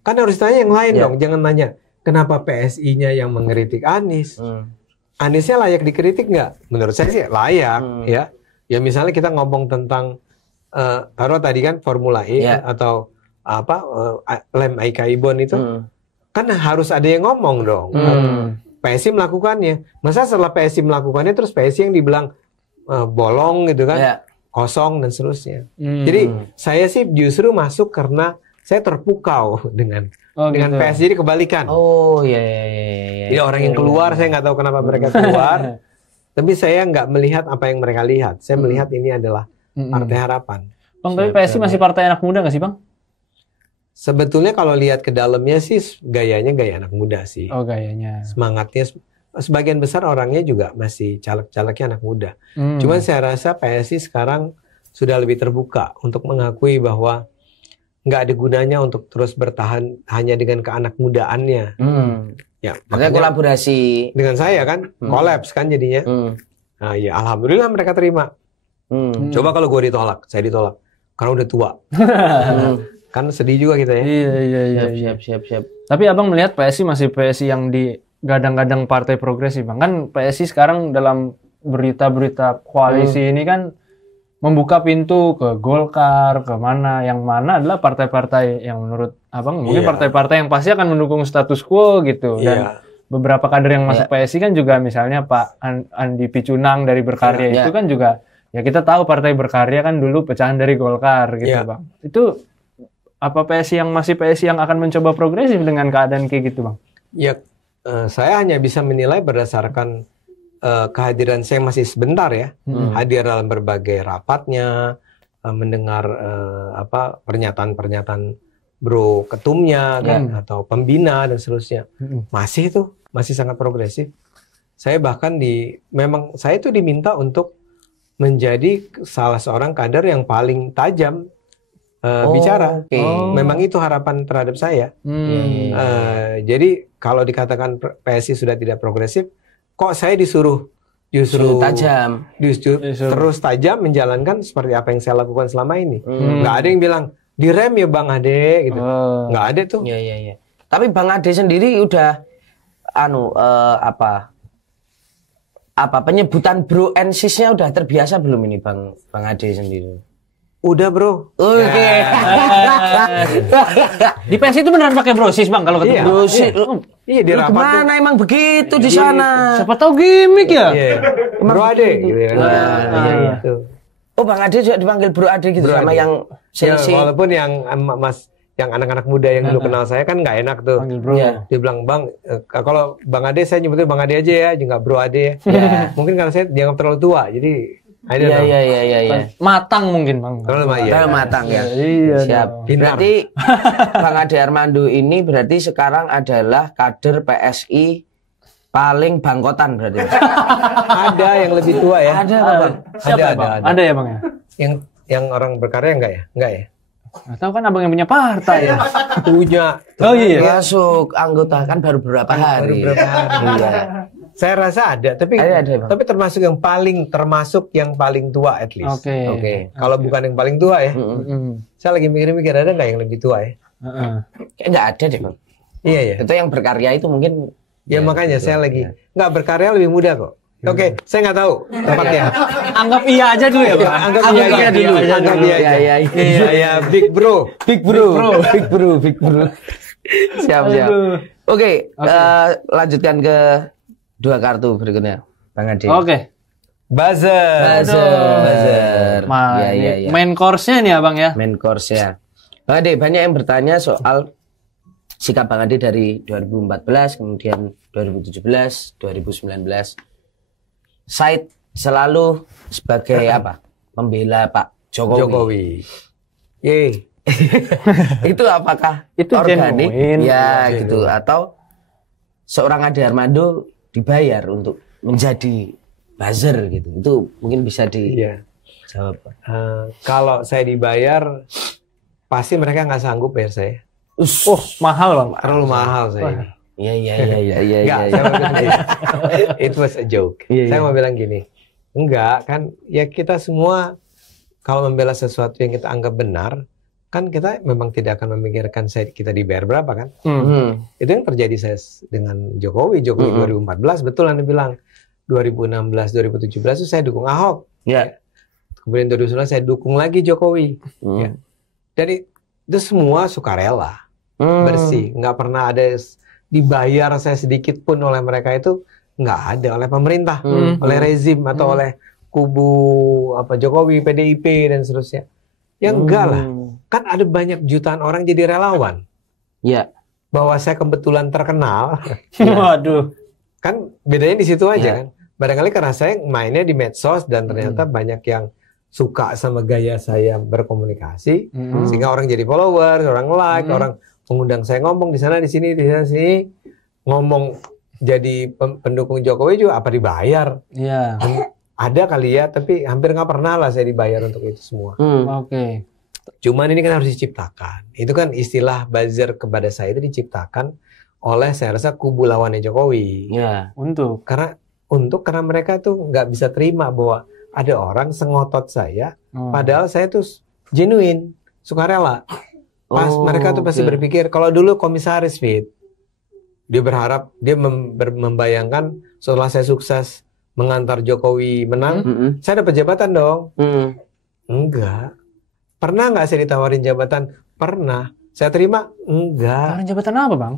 Kan harus tanya yang lain dong. Jangan nanya kenapa PSI-nya yang mengkritik Anies. Aniesnya layak dikritik nggak? Menurut saya sih layak ya. Ya misalnya kita ngomong tentang taruh tadi kan Formula E atau lem Aika Ibon itu kan harus ada yang ngomong dong. PSI melakukannya. Masa setelah PSI melakukannya terus PSI yang dibilang bolong gitu kan, kosong dan seterusnya. Jadi saya sih justru masuk karena saya terpukau dengan PSI. Jadi kebalikan. Jadi orang yang keluar saya nggak tahu kenapa mereka keluar. Tapi saya nggak melihat apa yang mereka lihat. Saya melihat ini adalah Partai Harapan. Bang, tapi PSI masih partai anak muda nggak sih, Bang? Sebetulnya kalau lihat ke dalamnya sih gayanya gaya anak muda sih. Oh, gayanya. Semangatnya sebagian besar orangnya juga masih caleg-calegnya anak muda. Cuman saya rasa PSI sekarang sudah lebih terbuka untuk mengakui bahwa nggak ada gunanya untuk terus bertahan hanya dengan keanak mudaannya. Ya, makanya kolaborasi dengan saya kan, kolaps kan jadinya. Nah, ya alhamdulillah mereka terima. Coba kalau gue ditolak, saya ditolak karena udah tua. Kan sedih juga kita ya. Iya. Siap. Tapi abang melihat PSI masih PSI yang digadang-gadang partai progresif, bang. Kan PSI sekarang dalam berita-berita koalisi ini kan membuka pintu ke Golkar, ke yang mana adalah partai-partai yang menurut abang mungkin partai-partai yang pasti akan mendukung status quo gitu. Dan beberapa kader yang masuk PSI kan juga misalnya Pak Andi Picunang dari Berkarya itu kan juga, ya kita tahu partai Berkarya kan dulu pecahan dari Golkar gitu bang. Itu apa PSI yang masih PSI yang akan mencoba progresif dengan keadaan kayak gitu bang? Ya, saya hanya bisa menilai berdasarkan kehadiran saya masih sebentar ya, hadir dalam berbagai rapatnya, mendengar pernyataan-pernyataan bro ketumnya kan, atau pembina dan seterusnya, masih sangat progresif. Saya bahkan memang saya itu diminta untuk menjadi salah seorang kader yang paling tajam bicara. Memang itu harapan terhadap saya. Jadi kalau dikatakan PSI sudah tidak progresif, kok saya disuruh justru tajam, terus tajam menjalankan seperti apa yang saya lakukan selama ini. Nggak ada yang bilang direm ya Bang Ade gitu. Nggak ada tuh. Iya. Tapi Bang Ade sendiri udah penyebutan bro and sis-nya udah terbiasa belum ini Bang Ade sendiri? Udah bro. Oke. Di PSI itu beneran pakai brosis bang kalau ketemu brosis. Iya di rapat. Mana emang begitu di sana? Siapa tahu gimmick ya? Bro Ade gitu ya. Gitu. Oh Bang Ade juga dipanggil Bro Ade gitu sama yang sensi. Walaupun yang yang anak-anak muda yang dulu kenal saya kan nggak enak tuh. Dia bilang Bang, kalau Bang Ade saya nyebutnya Bang Ade aja ya, nggak Bro Ade ya. Mungkin karena saya dianggap terlalu tua, jadi Iya. Matang mungkin bang. Kalau matang ya. Iya. Siap. Berarti Bang Ade Armando ini berarti sekarang adalah kader PSI paling bangkotan berarti. Ada yang lebih tua ya. Ada bang. Ada ya bang ya. Yang orang berkarya enggak ya? Enggak ya. Nggak tahu kan abang yang punya partai ya. Punya. Oh iya. Masuk anggota kan baru beberapa hari. Iya. Saya rasa ada, tapi termasuk yang paling tua at least. Oke. Kalau bukan yang paling tua ya. Saya lagi mikir-mikir ada nggak yang lebih tua ya? Kayak nggak ada deh bang. Iya ya. Itu yang berkarya itu mungkin. Ya makanya saya lagi nggak berkarya lebih muda kok. Oke, saya nggak tahu tempatnya. Anggap iya aja dulu ya bang. Anggap iya dulu. Anggap iya aja. Iya, big bro. Siap. Oke, lanjutkan ke 2 kartu berikutnya, Bang Ade. Oke. Buzzer. Ya. Main course-nya nih abang ya. Main course ya. Bang Ade, banyak yang bertanya soal sikap Bang Ade dari 2014, kemudian 2017, 2019. Said selalu sebagai apa? Pembela Pak Jokowi. Yeay. Itu apakah itu organik? Genuine. Ya gitu. Atau seorang Ade Armando dibayar untuk menjadi buzzer gitu? Itu mungkin bisa dijawab. Kalau saya dibayar, pasti mereka nggak sanggup bayar saya. Mahal bang. Terlalu mahal saya. Iya. Saya mau bilang gini. It was a joke. Saya mau bilang gini. Enggak, kan ya kita semua kalau membela sesuatu yang kita anggap benar, kan kita memang tidak akan memikirkan kita dibayar berapa kan. Itu yang terjadi saya dengan Jokowi 2014, betul Anda bilang. 2016, 2017 itu saya dukung Ahok. Kemudian 2019 saya dukung lagi Jokowi. Jadi itu semua sukarela, bersih. Nggak pernah ada dibayar saya sedikit pun oleh mereka, itu nggak ada, oleh pemerintah, oleh rezim atau oleh kubu Jokowi, PDIP dan seterusnya. Ya enggak lah, kan ada banyak jutaan orang jadi relawan. Iya. Bahwa saya kebetulan terkenal, waduh, kan bedanya di situ aja kan. Barangkali karena saya mainnya di medsos dan ternyata banyak yang suka sama gaya saya berkomunikasi, sehingga orang jadi follower, orang like, orang mengundang saya ngomong di sana, di sini, di sana, sini, ngomong jadi pendukung Jokowi juga apa dibayar? Iya. Ada kali ya, tapi hampir nggak pernah lah saya dibayar untuk itu semua. Oke. Cuman ini kan harus diciptakan. Itu kan istilah buzzer kepada saya itu diciptakan oleh saya rasa kubu lawannya Jokowi. Ya. Karena mereka tuh nggak bisa terima bahwa ada orang sengotot saya, padahal saya tuh genuine, sukarela. Pas mereka tuh pasti berpikir, kalau dulu komisaris Fit, dia berharap, dia membayangkan setelah saya sukses mengantar Jokowi menang, saya dapat jabatan dong. Enggak. Pernah nggak saya ditawarin jabatan? Pernah. Saya terima? Enggak. Jabatan apa, Bang?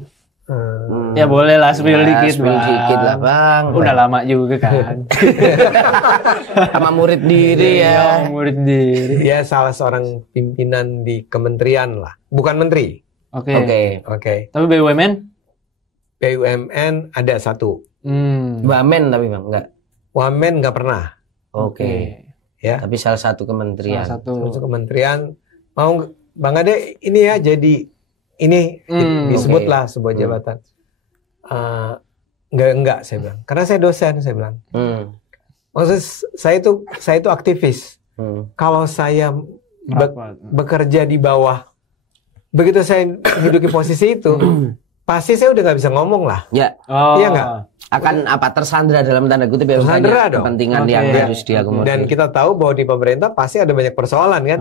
Ya boleh lah, spill dikit, Bang. Dikit lah, Bang. Udah lama juga kan. Sama murid diri ya. Murid diri. Dia salah seorang pimpinan di kementerian lah. Bukan menteri. Oke. Tapi BUMN? BUMN ada satu. Wamen tapi Bang, enggak? Wamen nggak pernah. Oke. Ya. Tapi salah satu kementerian. Salah satu kementerian. Mau Bang Ade ini ya jadi ini disebutlah sebuah jabatan. Enggak saya bilang. Karena saya dosen saya bilang. Maksud saya itu aktivis. Kalau saya bekerja di bawah, begitu saya menduduki posisi itu, pasti saya udah nggak bisa ngomong lah. Ya. Iya nggak? Akan apa tersandra dalam tanda kutip ya, tersandra dong. Kepentingan yang harus diakomodir. Dan kita tahu bahwa di pemerintah pasti ada banyak persoalan kan.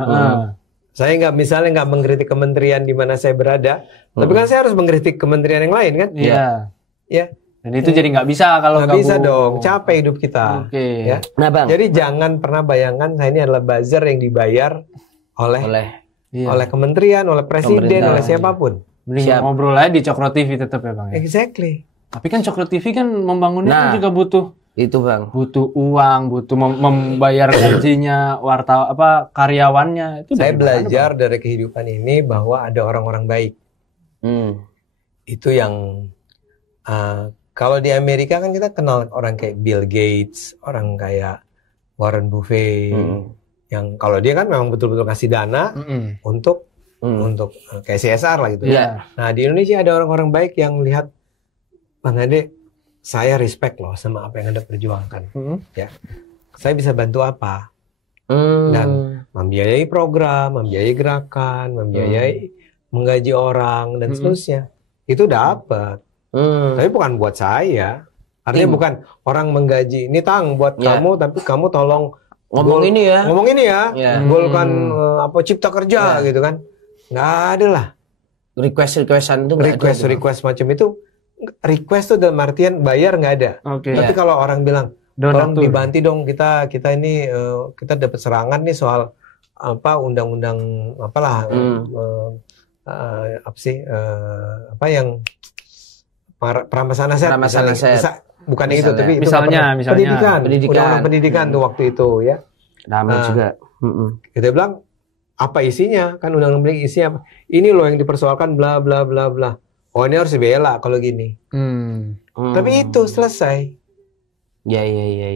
Saya nggak mengkritik kementerian di mana saya berada, tapi kan saya harus mengkritik kementerian yang lain kan? Iya. Ya. Dan itu jadi nggak bisa kalau nggak bisa dong, capek hidup kita. Ya. Nah Bang. Jadi jangan pernah bayangkan saya ini adalah buzzer yang dibayar oleh kementerian, oleh presiden, oleh siapapun. Mending ngobrol aja di Cokro TV tetap ya Bang. Exactly. Tapi kan Cokro TV kan membangunnya kan juga butuh itu Bang. Butuh uang, butuh membayar gajinya, karyawannya. Itu saya belajar dari kehidupan ini bahwa ada orang-orang baik. Itu yang kalau di Amerika kan kita kenal orang kayak Bill Gates, orang kayak Warren Buffett, yang kalau dia kan memang betul-betul kasih dana untuk kayak CSR lah gitu. Nah di Indonesia ada orang-orang baik yang melihat, Bang Ade, saya respect loh sama apa yang Anda perjuangkan. Ya, saya bisa bantu apa? Dan membiayai program, membiayai gerakan, membiayai menggaji orang dan seterusnya. Itu dapat. Tapi bukan buat saya. Artinya bukan orang menggaji ini buat kamu, tapi kamu tolong ngomong ini ya. Golkan cipta kerja gitu kan. Nggak ada lah. Request-requestan itu request macam itu. Request tuh dalam artian bayar nggak ada. Tapi kalau orang bilang, tolong dibantu dong kita ini kita dapat serangan nih soal undang-undang yang perampasan aset. Bukan itu, tapi misalnya undang-undang pendidikan tuh waktu itu ya. Juga. Kita bilang apa isinya? Kan undang-undang pendidikan isinya apa? Ini loh yang dipersoalkan bla bla bla bla. Oh ini harus dibela kalau gini. Tapi itu selesai. Ya.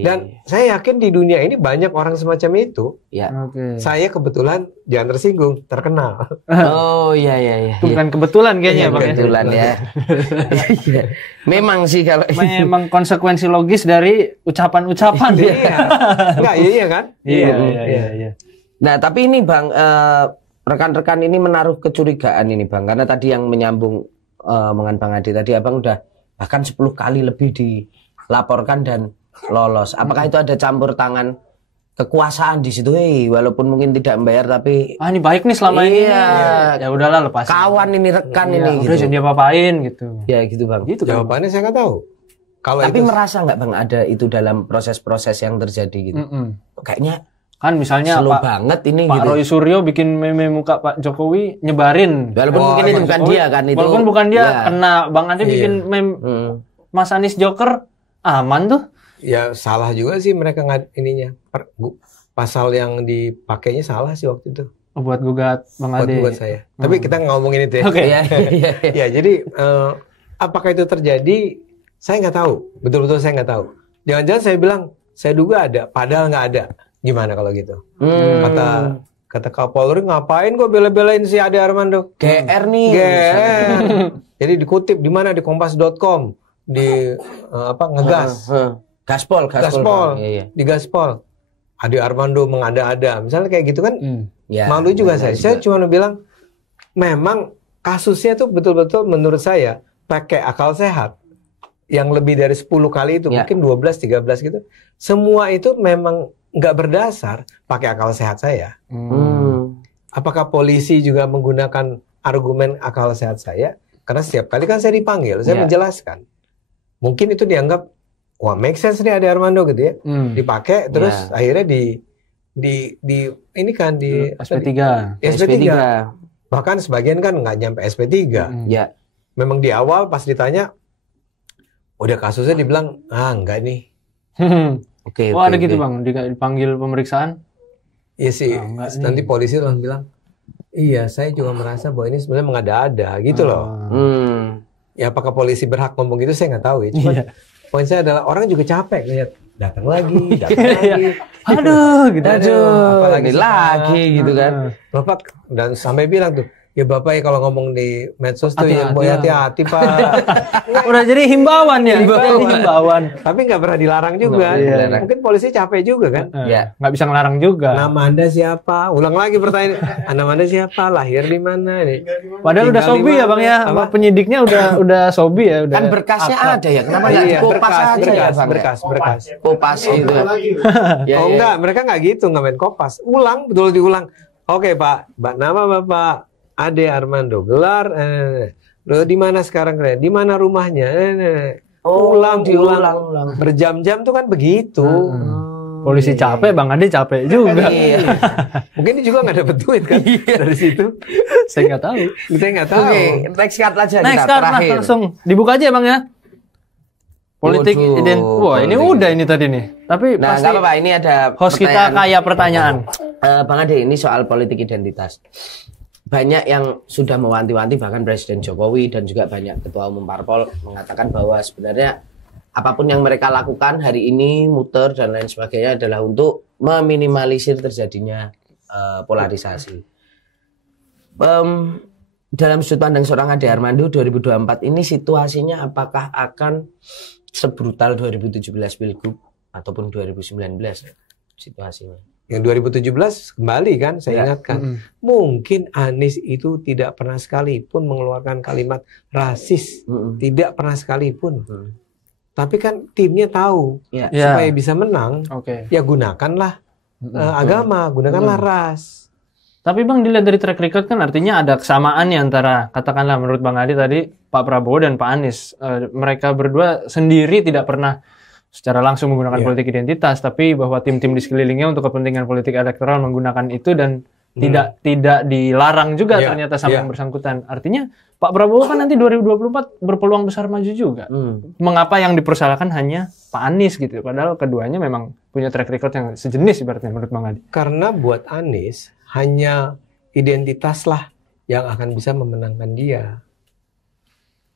Dan saya yakin di dunia ini banyak orang semacam itu. Ya. Saya kebetulan jangan tersinggung, terkenal. Oh iya. Bukan kebetulan kayaknya Bang. Kebetulan ya. Memang sih kalau memang konsekuensi logis dari ucapan-ucapan. Iya kan? Iya. Nah tapi ini Bang, rekan-rekan ini menaruh kecurigaan ini Bang, karena tadi yang menyambung dengan Bang Ade tadi, Abang udah bahkan 10 kali lebih dilaporkan dan lolos. Apakah itu ada campur tangan kekuasaan di situ? Walaupun mungkin tidak membayar tapi ini baik nih selama ini. Ya udahlah lepas. Kawan ini, rekan ini. Udah jangan diapa-apain gitu. Ya gitu Bang. Gitu jawabannya saya nggak tahu. Tapi merasa nggak Bang ada itu dalam proses-proses yang terjadi gitu? Kayaknya kan misalnya slow banget ini Pak gitu. Roy Suryo bikin meme muka Pak Jokowi nyebarin. Walaupun mungkin itu bukan dia kan itu. Walaupun bukan dia, kena Bang Ade bikin meme Mas Anies Joker, aman tuh. Ya salah juga sih mereka ininya. Pasal yang dipakainya salah sih waktu itu. Buat gugat Bang Ade. Buat saya. Tapi kita ngomongin itu ya. Oke. Ya jadi apakah itu terjadi? Saya nggak tahu. Betul-betul saya nggak tahu. Jangan-jangan saya bilang saya duga ada, padahal nggak ada. Gimana kalau gitu? Kata Kapolri, ngapain gue bela-belain si Ade Armando? GR nih. GR. Jadi dikutip di mana, di kompas.com, di Ngegas. Gaspol. Iya. Di Gaspol. Ade Armando mengada-ada. Misalnya kayak gitu kan. Ya, malu juga saya. Saya cuma bilang memang kasusnya tuh betul-betul menurut saya pakai akal sehat. Yang lebih dari 10 kali itu, mungkin 12, 13 gitu. Semua itu memang nggak berdasar pakai akal sehat saya. Apakah polisi juga menggunakan argumen akal sehat saya? Karena setiap kali kan saya dipanggil, saya menjelaskan. Mungkin itu dianggap, wah make sense nih Ade Armando gitu ya. Dipakai, terus akhirnya di SP3. Bahkan sebagian kan nggak nyampe SP3. Memang di awal pas ditanya, udah kasusnya dibilang, enggak nih. Ada gitu Bang, dipanggil pemeriksaan? Iya sih, nanti polisi langsung bilang, iya saya juga merasa bahwa ini sebenarnya mengada-ada gitu loh. Ya apakah polisi berhak ngomong gitu saya nggak tahu ya. Cuma poin saya adalah orang juga capek lihat datang lagi. Aduh, gitu. Apalagi lagi gitu kan. Bapak dan sampai bilang tuh, ya Bapak ya kalau ngomong di medsos tuh ya hati-hati Pak. Udah jadi himbauan ya. Himbauan. Tapi nggak pernah dilarang juga. Mungkin polisi capek juga kan. Nggak bisa ngelarang juga. Nama Anda siapa? Ulang lagi pertanyaan. Nama Anda siapa? Lahir di mana nih? Padahal udah sobi ya Bang ya. Penyidiknya udah sobi ya. Kan berkasnya ada ya. Kenapa nggak kopas aja ya Bang? Berkas. Kopas itu. Oh enggak, mereka nggak gitu, nggak main kopas. Ulang, betul diulang. Oke Pak, nama Bapak Ade Armando, gelar, di mana sekarang, di mana rumahnya, ulang, berjam-jam tuh kan begitu. Polisi capek, Bang Ade capek juga. Mungkin dia juga nggak dapet duit kan dari situ. Saya nggak tahu. Next card aja. Next card lah, langsung dibuka aja Bang ya. Politik wah ini udah ini tadi nih. Tapi pasti nggak apa-apa, ini ada host kita kaya pertanyaan. Bang Ade, ini soal politik identitas. Banyak yang sudah mewanti-wanti, bahkan Presiden Jokowi dan juga banyak ketua umum parpol mengatakan bahwa sebenarnya apapun yang mereka lakukan hari ini, muter dan lain sebagainya adalah untuk meminimalisir terjadinya polarisasi. Dalam sudut pandang seorang Ade Armando 2024 ini situasinya apakah akan sebrutal 2017 Pilgub ataupun 2019 situasinya? Yang 2017 kembali kan saya ingatkan. Mungkin Anies itu tidak pernah sekalipun mengeluarkan kalimat rasis. Tidak pernah sekalipun. Tapi kan timnya tahu supaya bisa menang. Ya gunakanlah agama, gunakanlah ras. Tapi Bang dilihat dari track record kan artinya ada kesamaan ya antara katakanlah menurut Bang Adi tadi Pak Prabowo dan Pak Anies. Mereka berdua sendiri tidak pernah secara langsung menggunakan politik identitas, tapi bahwa tim-tim di sekelilingnya untuk kepentingan politik elektoral menggunakan itu dan tidak dilarang juga ternyata sama yang bersangkutan. Artinya Pak Prabowo kan nanti 2024 berpeluang besar maju juga. Mengapa yang dipersalahkan hanya Pak Anies gitu? Padahal keduanya memang punya track record yang sejenis ibaratnya menurut Bang Adi. Karena buat Anies hanya identitaslah yang akan bisa memenangkan dia.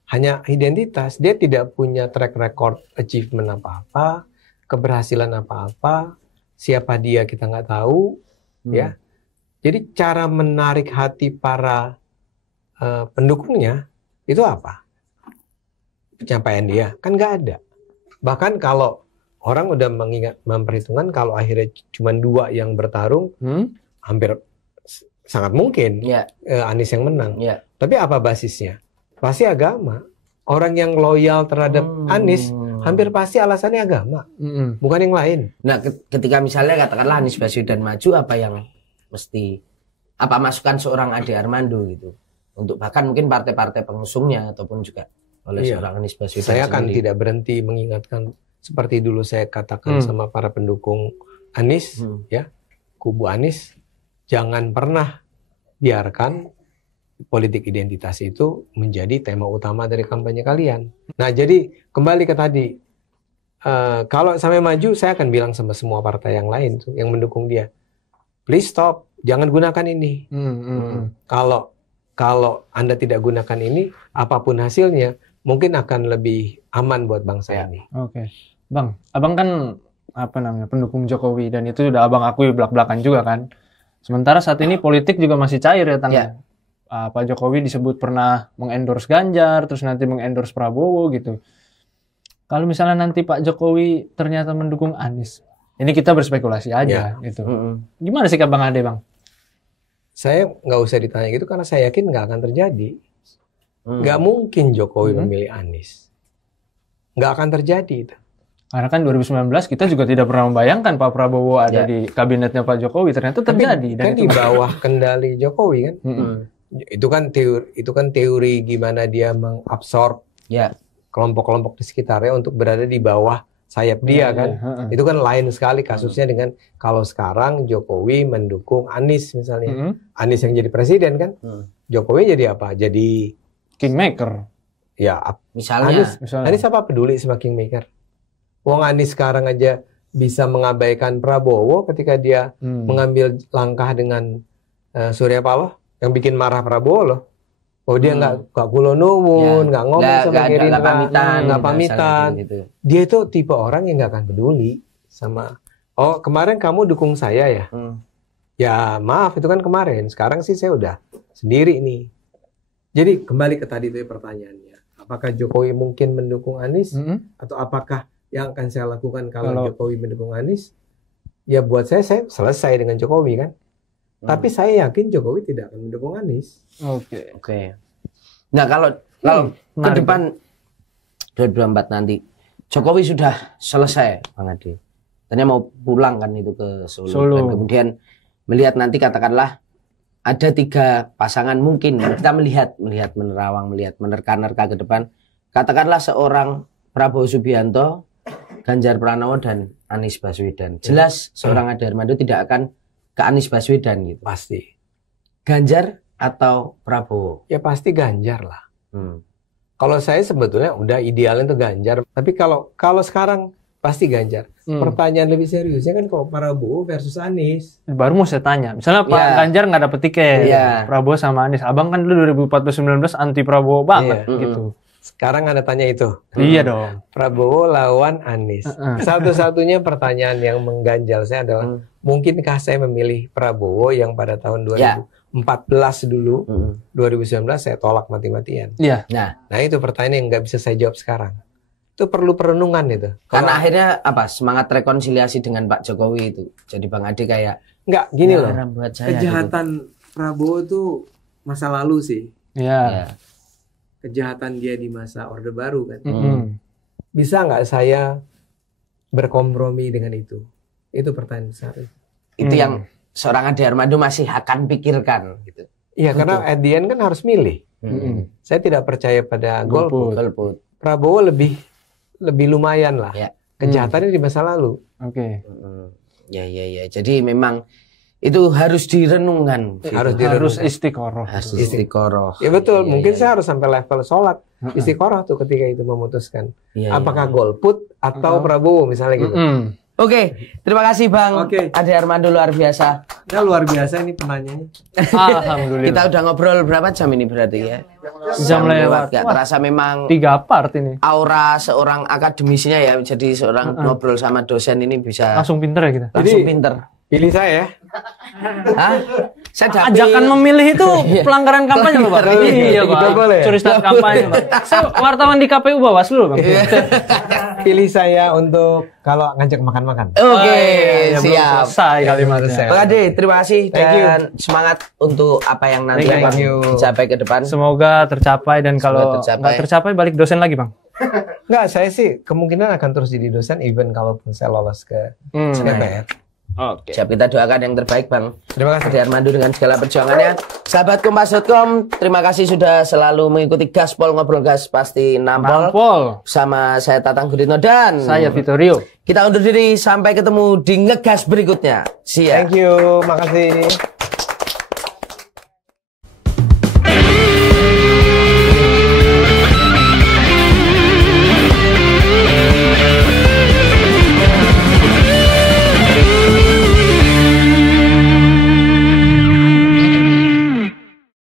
Hanya identitas, dia tidak punya track record achievement apa-apa, keberhasilan apa-apa, siapa dia kita nggak tahu, ya. Jadi cara menarik hati para pendukungnya itu apa? Pencapaian dia kan nggak ada. Bahkan kalau orang udah memperhitungkan kalau akhirnya cuma 2 yang bertarung, hampir sangat mungkin Anies yang menang. Tapi apa basisnya? Pasti agama. Orang yang loyal terhadap Anies hampir pasti alasannya agama, bukan yang lain. Nah, ketika misalnya katakanlah Anies Baswedan maju, apa yang mesti masukan seorang Ade Armando gitu untuk bahkan mungkin partai-partai pengusungnya ataupun juga oleh seorang Anies Baswedan saya akan sendiri. tidak berhenti mengingatkan seperti dulu saya katakan sama para pendukung Anies, ya, kubu Anies, jangan pernah biarkan politik identitas itu menjadi tema utama dari kampanye kalian. Nah, jadi kembali ke tadi, kalau sampai maju, saya akan bilang sama semua partai yang lain tuh, yang mendukung dia, please stop, jangan gunakan ini. Kalau Anda tidak gunakan ini, apapun hasilnya, mungkin akan lebih aman buat bangsa ini. Oke, Bang, Abang kan pendukung Jokowi, dan itu udah abang akui belak-belakan juga kan. Sementara saat ini politik juga masih cair ya, Tang. Ya. Pak Jokowi disebut pernah mengendorse Ganjar, terus nanti mengendorse Prabowo gitu. Kalau misalnya nanti Pak Jokowi ternyata mendukung Anies, ini kita berspekulasi aja gitu. Gimana sih Bang Ade, Bang? Saya nggak usah ditanya gitu karena saya yakin nggak akan terjadi. Nggak mungkin Jokowi memilih Anies. Nggak akan terjadi itu. Karena kan 2019 kita juga tidak pernah membayangkan Pak Prabowo ada di kabinetnya Pak Jokowi, ternyata terjadi. Kan di bawah kendali Jokowi kan. Itu kan teori gimana dia mengabsorb kelompok-kelompok di sekitarnya untuk berada di bawah sayap dia kan. Itu kan lain sekali kasusnya dengan kalau sekarang Jokowi mendukung Anies misalnya. Anies yang jadi presiden kan. Jokowi jadi apa? Jadi kingmaker. Ya, misalnya. Anies apa peduli sama kingmaker? Wong Anies sekarang aja bisa mengabaikan Prabowo ketika dia mengambil langkah dengan Surya Paloh yang bikin marah Prabowo loh. Oh dia nggak kulo nuwun, nggak ngomong sama Gerindra, nggak pamitan. Gitu. Dia itu tipe orang yang nggak akan peduli sama. Oh kemarin kamu dukung saya ya? Ya maaf itu kan kemarin. Sekarang sih saya udah sendiri nih. Jadi kembali ke tadi itu pertanyaannya. Apakah Jokowi mungkin mendukung Anies atau apakah yang akan saya lakukan kalau Jokowi mendukung Anies? Ya buat saya selesai dengan Jokowi kan. Tapi saya yakin Jokowi tidak akan mendukung Anies. Oke. Nah kalau ke depan 2024 nanti Jokowi sudah selesai, Bang Ade. Ternyata mau pulang kan itu ke Solo. Dan kemudian melihat nanti katakanlah ada 3 pasangan mungkin. Kita melihat menerawang, melihat menerka-nerka ke depan. Katakanlah seorang Prabowo Subianto, Ganjar Pranowo dan Anies Baswedan. Jelas seorang Ade Armando tidak akan ke Anies Baswedan gitu. Pasti. Ganjar atau Prabowo? Ya pasti Ganjar lah. Kalau saya sebetulnya udah idealnya itu Ganjar. Tapi kalau sekarang pasti Ganjar. Pertanyaan lebih seriusnya kan kalau Prabowo versus Anies. Baru mau saya tanya. Misalnya Pak Ganjar nggak dapet tiket. Prabowo sama Anies. Abang kan dulu 2014-19 anti Prabowo banget gitu. Sekarang Anda tanya itu. Iya dong. Prabowo lawan Anies. Satu-satunya pertanyaan yang mengganjal saya adalah mungkinkah saya memilih Prabowo yang pada tahun 2014 dulu, 2019 saya tolak mati-matian. Iya. Nah itu pertanyaan yang nggak bisa saya jawab sekarang. Itu perlu perenungan itu. Karena akhirnya apa? Semangat rekonsiliasi dengan Pak Jokowi itu. Jadi Bang Ade kayak nggak gini loh. Kejahatan gitu. Prabowo tuh masa lalu sih. Iya. Kejahatan dia di masa Orde Baru kan. Bisa nggak saya berkompromi dengan itu? Itu pertanyaan besar. Itu yang seorang Ade Armando masih akan pikirkan gitu. Iya, karena at the end kan harus milih. Saya tidak percaya pada golput. Prabowo lebih lumayan lah. Kejahatannya di masa lalu. Ya. Jadi memang itu harus direnungkan. Harus istiqoroh. Ya betul. Mungkin saya harus sampai level sholat istiqoroh tuh ketika itu memutuskan. Apakah golput atau Prabowo misalnya gitu. Oke, terima kasih Bang Ade Armando, luar biasa. Ya luar biasa ini penanyanya. Alhamdulillah. Kita udah ngobrol berapa jam ini berarti ya? Jam lewat. Gak terasa memang 3 part ini. Aura seorang akademisinya ya, jadi seorang ngobrol sama dosen ini bisa langsung pinter ya kita. Langsung pinter. Pilih saya ya. Saya ajakan memilih itu pelanggaran kampanye loh Pak. Iya Pak. Curi start kampanye Pak. Saya wartawan di KPU Bawaslu Bang. Pilih saya untuk kalau ngajak makan-makan. Oke, siap. Selesai kalimatnya. Bang Ade, terima kasih dan semangat untuk apa yang nanti akan dicapai ke depan. Semoga tercapai dan kalau nggak tercapai balik dosen lagi Bang. Enggak, saya sih kemungkinan akan terus jadi dosen even kalaupun saya lolos ke DPR. Siap, kita doakan yang terbaik Bang. Terima kasih Ade Armando dengan segala perjuangannya. Sahabat Kompas.com, terima kasih sudah selalu mengikuti Gaspol Ngobrol Gas Pasti Nampol. Sama saya Tatang Guritno dan saya Vittorio. Kita undur diri sampai ketemu di Ngegas berikutnya. See ya. Thank you, makasih.